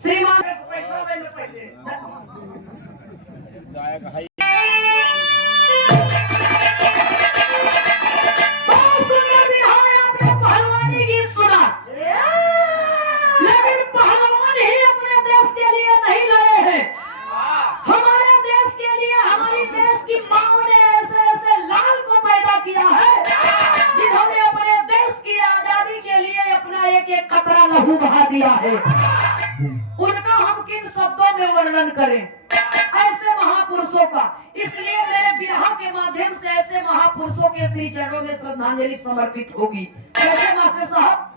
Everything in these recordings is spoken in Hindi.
श्रीमान पहलवानी गीत सुना, लेकिन पहलवान ही अपने देश के लिए नहीं लड़े हैं। हमारे देश के लिए हमारी देश की माओ ने ऐसे ऐसे लाल को पैदा किया है जिन्होंने अपने देश की आजादी के लिए अपना एक एक कतरा लहू बहा दिया है। उनका हम किन शब्दों में वर्णन करें ऐसे महापुरुषों का। इसलिए मेरे बिरहा के माध्यम से ऐसे महापुरुषों के श्री चरणों में श्रद्धांजलि समर्पित होगी। कैसे मास्टर साहब?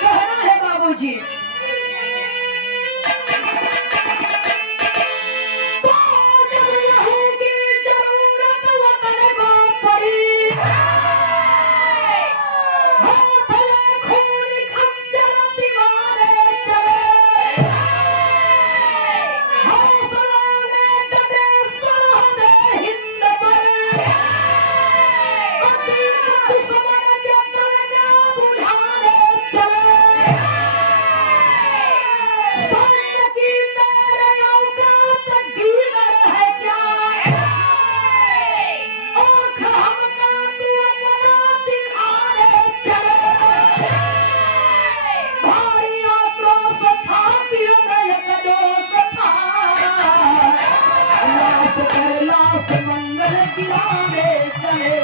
कहना है बाबूजी, तो जब लहू की जरूरत वतन को पड़ी, हाथ में खून खंजर दीवाने चले, हौसलों ने डटे सरहदे हिंद पर, दुश्मन के दरजा बुझाने चले। सैन्य की तेरे औकात दीगर है क्या? आँख हमका तू अपना दिखाने चले। भारी आक्रोश था पियोदय का दोष था, लाश पर लाश मंगल गिराने चले।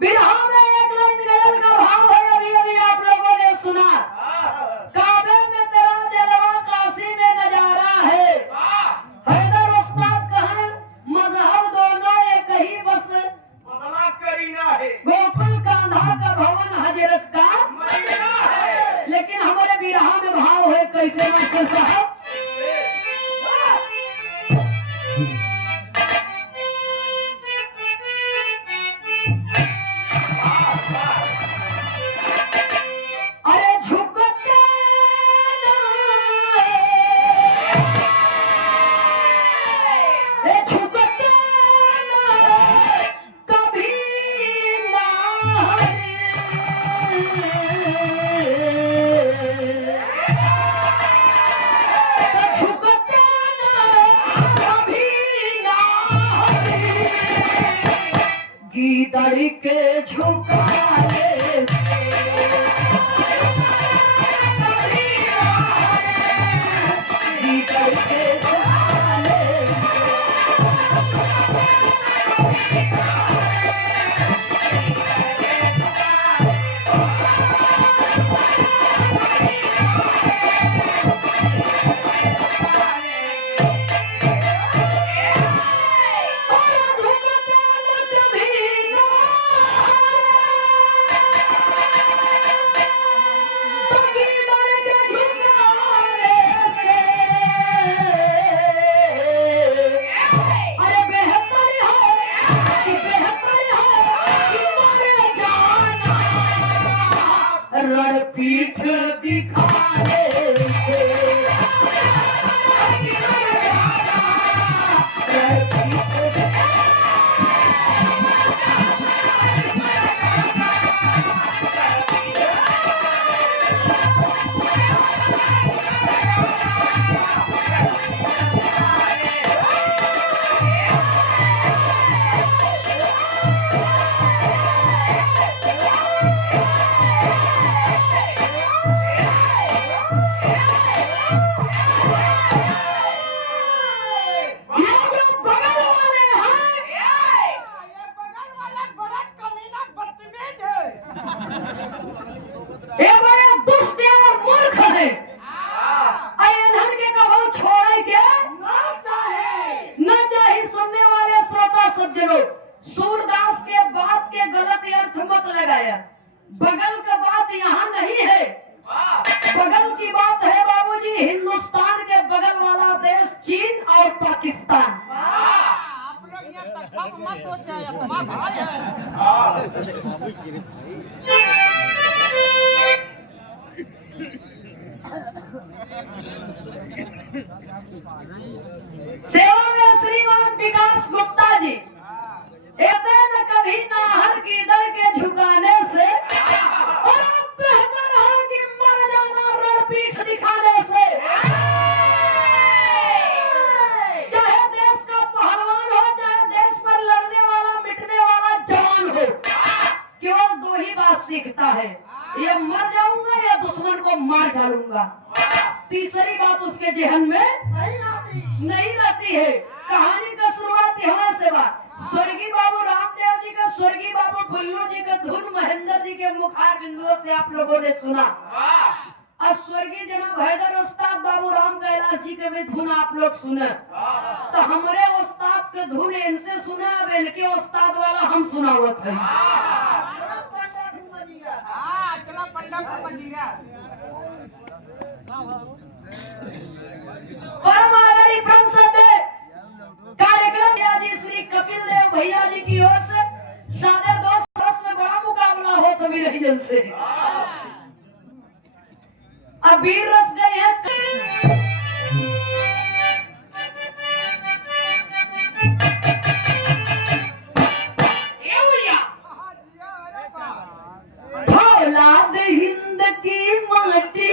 बिरहा में एक लाइन गजल का भाव है, अभी अभी आप लोगों ने सुना। काबे में तेरा जलवा काशी में नजारा है। हैदर उस्ताद कहे मजहब दोनों एक ही बस बदला करीना है। गोकुल कांधा का भवन हजरत का मदीना है। लेकिन हमारे बिरहा में भाव है कैसे मास्टर साहब? अरे झुकते ना, झुकते ना कभी नारी, झुकते ना कभी नारी, गीदड़ के झुकाए कभी ना पीठ दिखाने से सूरदास के बात के गलत अर्थ मत लगाया। बगल का बात यहाँ नहीं है, बगल की बात है बाबूजी हिंदुस्तान के बगल वाला देश चीन और पाकिस्तान। आप लोग ये तक मत सोचे, ये तुम्हारा भाई है। सेवा में श्रीमान विकास गुप्ता जी कहते न कभी नाहर की दर के झुकाने से और अब बेहतर है कि मर जाना रण पीठ दिखाने से। चाहे देश का पहलवान हो, चाहे देश पर लड़ने वाला मिटने वाला जवान हो, केवल दो ही बात सीखता है, ये मर जाऊंगा या दुश्मन को मार डालूंगा। तीसरी बात उसके जहन में नहीं रहती है। कहानी का शुरुआत यहाँ से बात स्वर्गीय बाबू रामदेव जी का, स्वर्गीय बाबू भुल्लू जी का धुन महेंद्र जी के मुखार बिंदुओं से आप लोगों ने सुना। और स्वर्गीय जनाब हैदर उस्ताद बाबू राम कैलाश जी के भी धुन आप लोग सुने। तो हमारे उस्ताद के धुन इनसे सुना, अब इनके उस्ताद वाला हम सुनावत है। चलो पंडा मजीरा परम आदरणीय ब्रह्म सत्य कार्यक्रम जी श्री कपिल देव भैया जी की ओर से सादर दोस्त रस में बड़ा मुकाबला हो तो भी रही से। अब वीर रस गए हैं फौलाद हिंद की माटी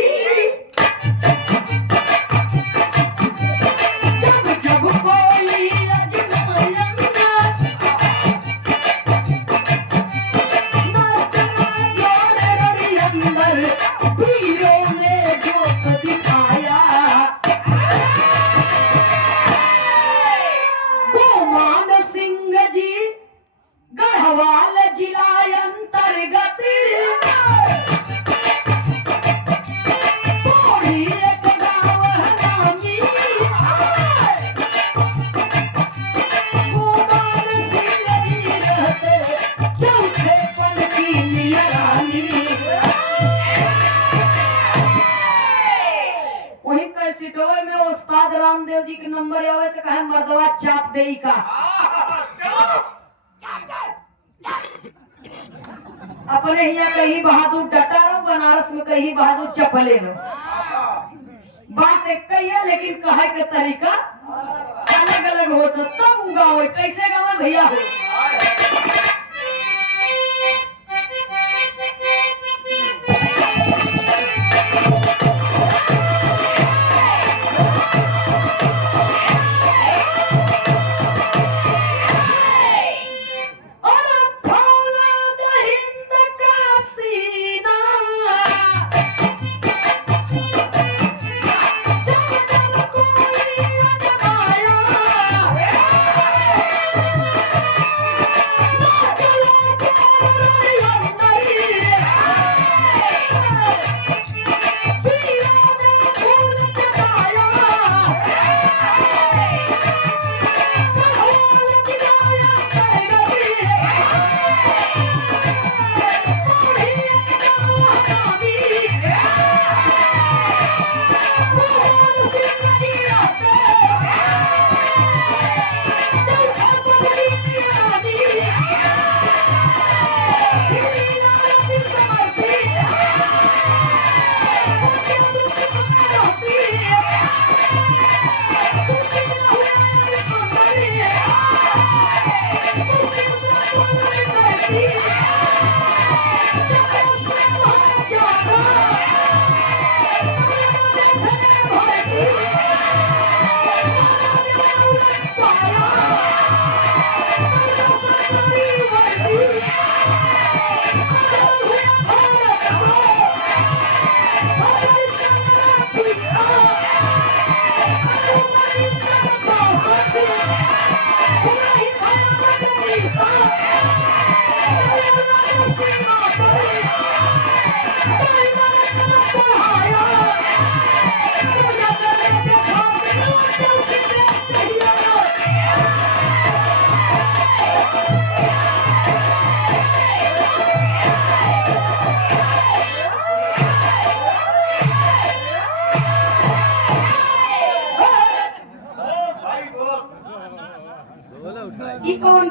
गढ़वाल जिला अंतर्गत वही कैसेटों में उस्ताद रामदेव जी के नंबर आवे तो कहे मर्दवा चाप देई का। अपने यहाँ कहीं बहादुर डटारो, बनारस में कहीं बहादुर चपले में। बात एक ही है लेकिन कहे के तरीका अलग अलग होता, तब उगाओ कैसे गावे भैया हो।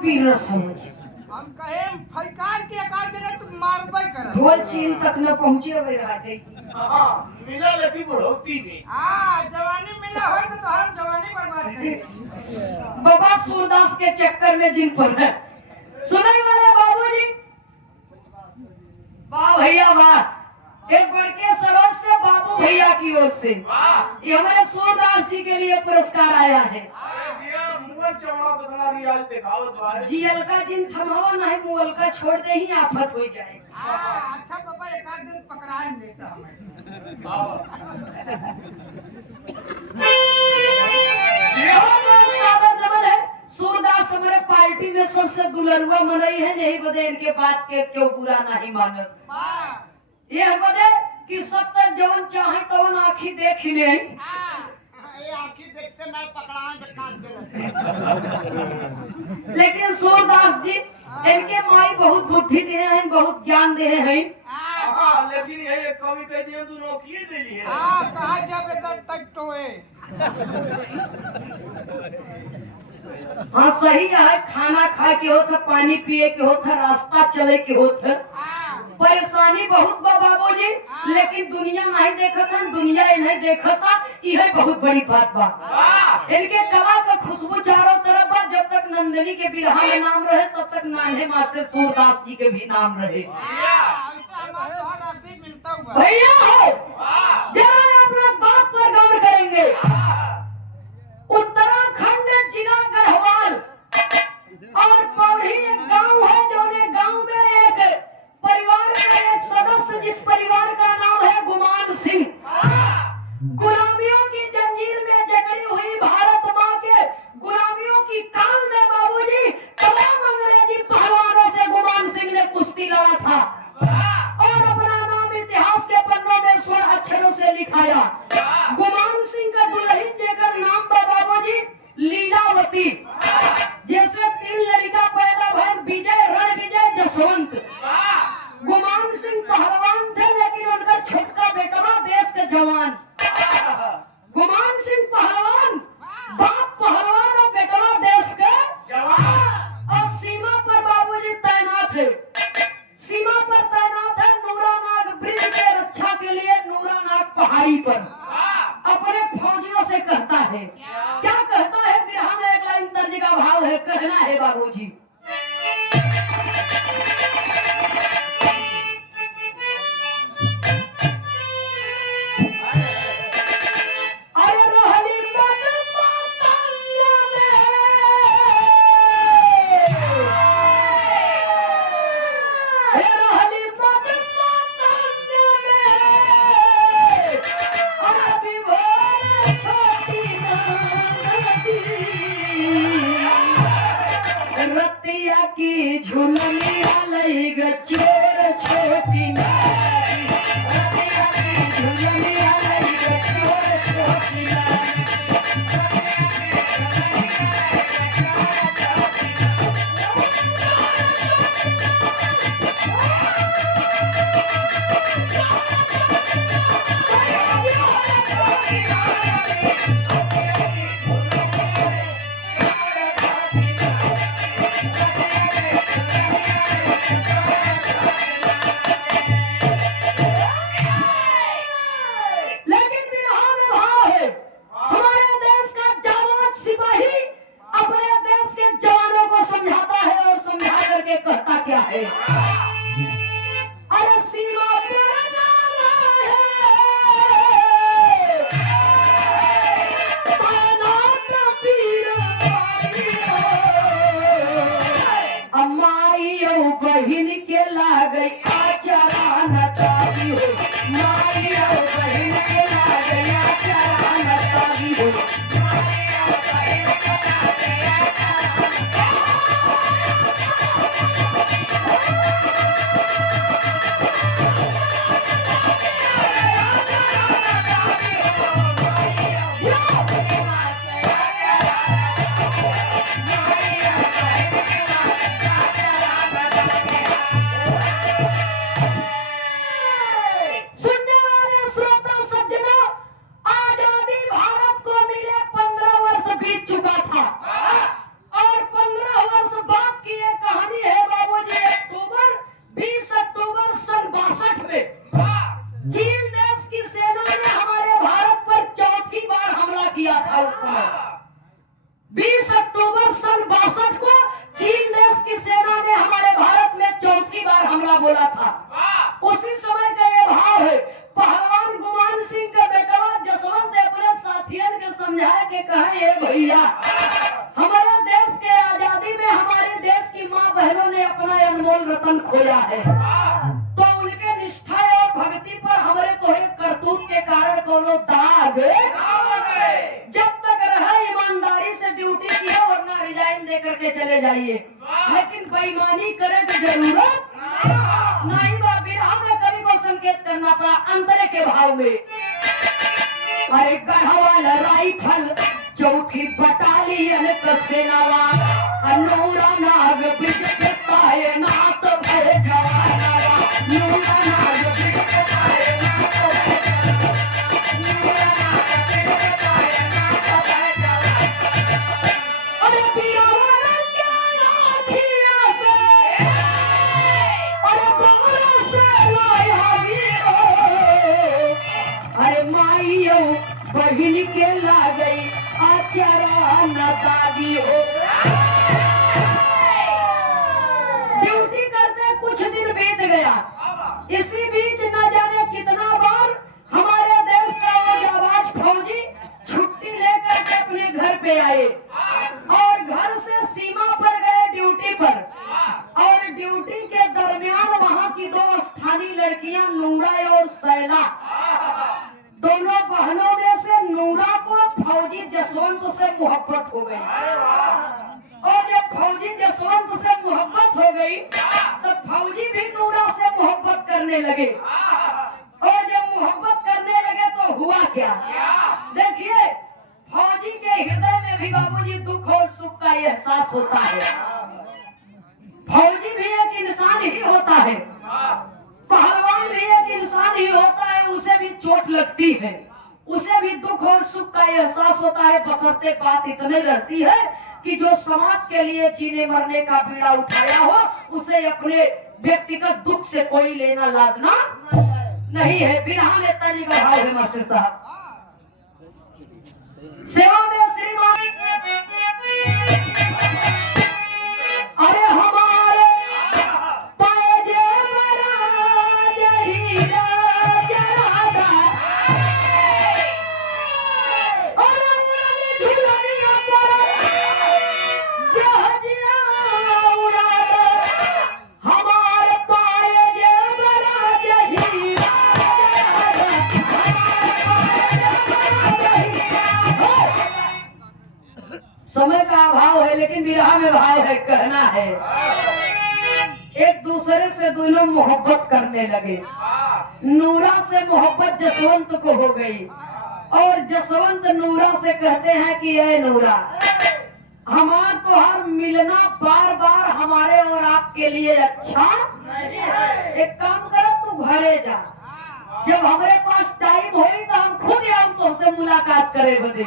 पीर समझ हम कहे फरकार के एकाध जने तुम मारबे कर ढोल चीन तक न पहुंचे हुए राजे मिला लेती बढ़ोती में हां जवानी मिला होय तो हम जवानी बर्बाद करेंगे। बाबा सूरदास के चक्कर में जिन पर है सुनाई वाले बाबूजी वाह भैया वाह एक बढ़ के सरोज से बाबू भैया की ओर से ये हमारे सूरदास जी के लिए पुरस्कार आया है। जियल का जिन थमावा नहीं मुगल का छोड़ दे ही आफत हो जाएगा। हां अच्छा पापा एक आध दिन पकड़ाए देता हमें। सूरदास हमारे पार्टी में सबसे दुलरुआ मनई है नहीं बदे इनके बात के क्यों बुरा नहीं मानत ये बदे कि सब तक जवन चाहे तवन आँखी देख ही नहीं ये आँखी देखते मैं पकड़ाए लेकिन सूरदास जी इनके माई बहुत बुद्धि दे हैं बहुत ज्ञान दे हैं लेकिन ये कवि कह दिए तू नौकरी दे ली है कहा जब इधर तक टोए हाँ सही है खाना खा के होता पानी पिए के होता रास्ता चले के होता परेशानी बहुत बा बाबूजी लेकिन दुनिया नहीं देखा था दुनिया नहीं देखा था यह बहुत बड़ी बात बा इनके कला का खुशबू चारों तरफ बा जब तक नंदिनी के बिरहा में नाम रहे तब तक नान्हे मास्टर सूरदास जी के भी नाम रहे भैया हो जरा अपना बात पर गौर करेंगे उत्तराखंड जिला गढ़वाल और पौड़ी एक गांव है जो गांव में एक परिवार का एक सदस्य जिस परिवार का नाम है गुमान सिंह गुलामियों की जंजीर में जकड़ी हुई भारत माँ के गुलामियों की काल में बाबूजी तमाम अंग्रेजी पहलवानों से गुमान सिंह ने कुश्ती लड़ा था और अपना नाम इतिहास के पन्नों में स्वर्ण अक्षरों से लिखाया। गुमान सिंह का दुल्हन जेकर नाम था बाबूजी लीलावती जैसे 3 लड़का पैदा भर विजय रण विजय जसवंत गुमान सिंह पहलवान थे लेकिन उनका छोटा बेटा देश के जवान गुमान सिंह पहलवान बाप पहलवान और बेटा देश के जवान और सीमा पर बाबूजी तैनात है सीमा पर तैनात है नूरानाग ब्रिज के रक्षा के लिए नूरानाग पहाड़ी पर अपने फौजियों से कहता है क्या कहता है बिरहा में एक लाइन तर्ज का भाव है कहना है बाबूजी रतिया की झुलनिया लई गचोर छोटी नारी रतिया की झुलनिया लई गचोर छोटी नारी समझाए कि कहे ये भैया हमारे देश के आजादी में हमारे देश की माँ बहनों ने अपना अनमोल रतन खोया है, तो उनके निष्ठा और भक्ति पर हमारे तोहरे करतूत के कारण कोनो दाग जब तक रहे ईमानदारी से ड्यूटी किया, वरना रिजाइन दे करके चले जाइए। लेकिन बेईमानी करे तो जरूरत नहीं बा। बिरहा में कवि को संकेत करना पड़ा अंतरे के भाव में। अरे गढ़वाल राइफल चौथी बटालियन का सेनावा नूरा नाग ब्रिज पे तैनात भय जवानवा, नूरा नाग ब्रिज पे तैनात भय नूरा नाग ब्रिज पे तैनात भय जवानवा। अरे वीरावन क्या आँखियों से अरे बालों से लाया वीरो, अरे माइयों बहिन के ला गई आचारा न दादी हो। ड्यूटी करते कुछ दिन बीत गया, इसी बीच न जाने कितना बार हमारे देश का वो जाबाज फौजी छुट्टी लेकर के अपने घर पे आए और घर से सीमा पर गए ड्यूटी पर। और ड्यूटी के दरमियान वहाँ की दो स्थानीय लड़कियां नूरा और सैला, दोनों बहनों में से नूरा को फौजी जसवंत से मोहब्बत हो गई। और जब फौजी जसवंत से मोहब्बत हो गई तो फौजी भी नूरा से मोहब्बत करने लगे। और जब मोहब्बत करने लगे तो हुआ क्या, देखिए फौजी के हृदय में भी बाबूजी दुख और सुख का एहसास होता है। फौजी भी एक इंसान ही होता है, पहलवान भी एक इंसान ही होता है, उसे भी चोट लगती है, उसे भी दुख और सुख का एहसास होता है। बशर्ते बात इतने रहती है कि जो समाज के लिए जीने मरने का बीड़ा उठाया हो उसे अपने व्यक्तिगत दुख से कोई लेना लादना नहीं है। बिरहा में तनी का भाव है मास्टर साहब। सेवा में श्रीमान अरे हमारे पाजे बराज हीरा जरादा और उड़ाने झुलनिया पर जहाजिया उड़ादा, हमारे पाजे बराज हीरा जरादा, हमारे पाजे बराज हीरा। समय का अभाव है लेकिन विरह में भाव है, कहना है एक दूसरे से दोनों मोहब्बत करने लगे। नूरा से मोहब्बत जसवंत को हो गई और जसवंत नूरा से कहते हैं कि ऐ नूरा, हमार तो हर मिलना बार बार हमारे और आपके लिए अच्छा नहीं है। एक काम करो, तू घरे जा, जब हमारे पास टाइम होई तो हम खुद हम तुझसे मुलाकात करे बदे।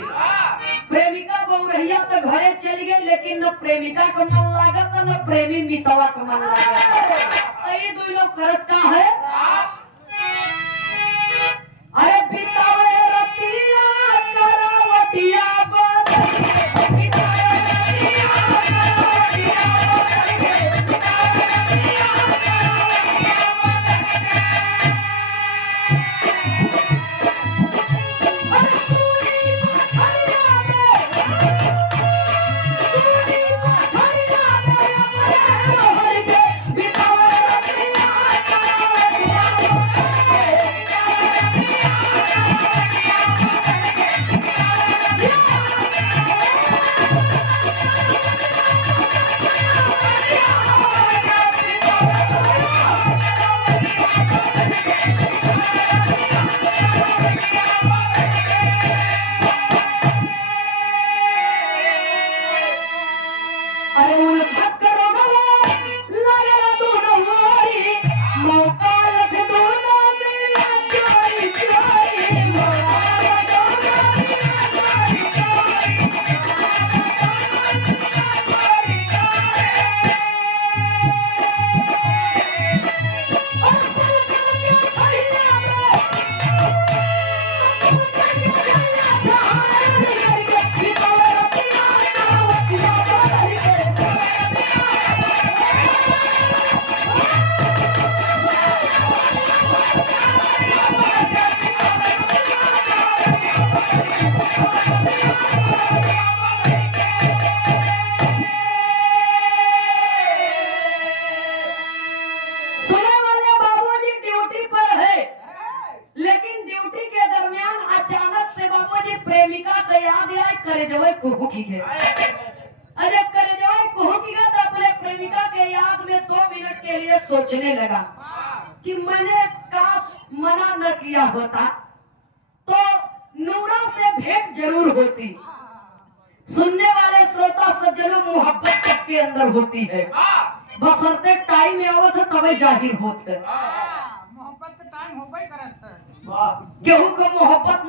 प्रेमिका बहुरहिया तो घरे चली गई, लेकिन न प्रेमिका का मन लागत न प्रेमी मितवा का मन लागत। तो ये दो लोग करत का है, अरे बितावे रतिया करावटिया बदल, बितावे रतिया करावटिया बदल, बितावे रतिया करावटिया बदल। अरे सूरी पथरिया में, सूरी पथरिया में अपने हर के बितावे रतिया करावटिया प्रेमिका के याद आए करे जवे कुहू की के अरे करे जवे कुहू की के तो अपने प्रेमिका के याद में 2 मिनट के लिए सोचने लगा कि मैंने काश मना न किया होता तो नूरा से भेंट जरूर होती। सुनने वाले श्रोता सज्जनों, मोहब्बत सबके अंदर होती है, बशर्ते टाइम में आवत है तभी जाहिर होत है। मोहब्बत का टाइम होबे करत है। वाह केहू को मोहब्बत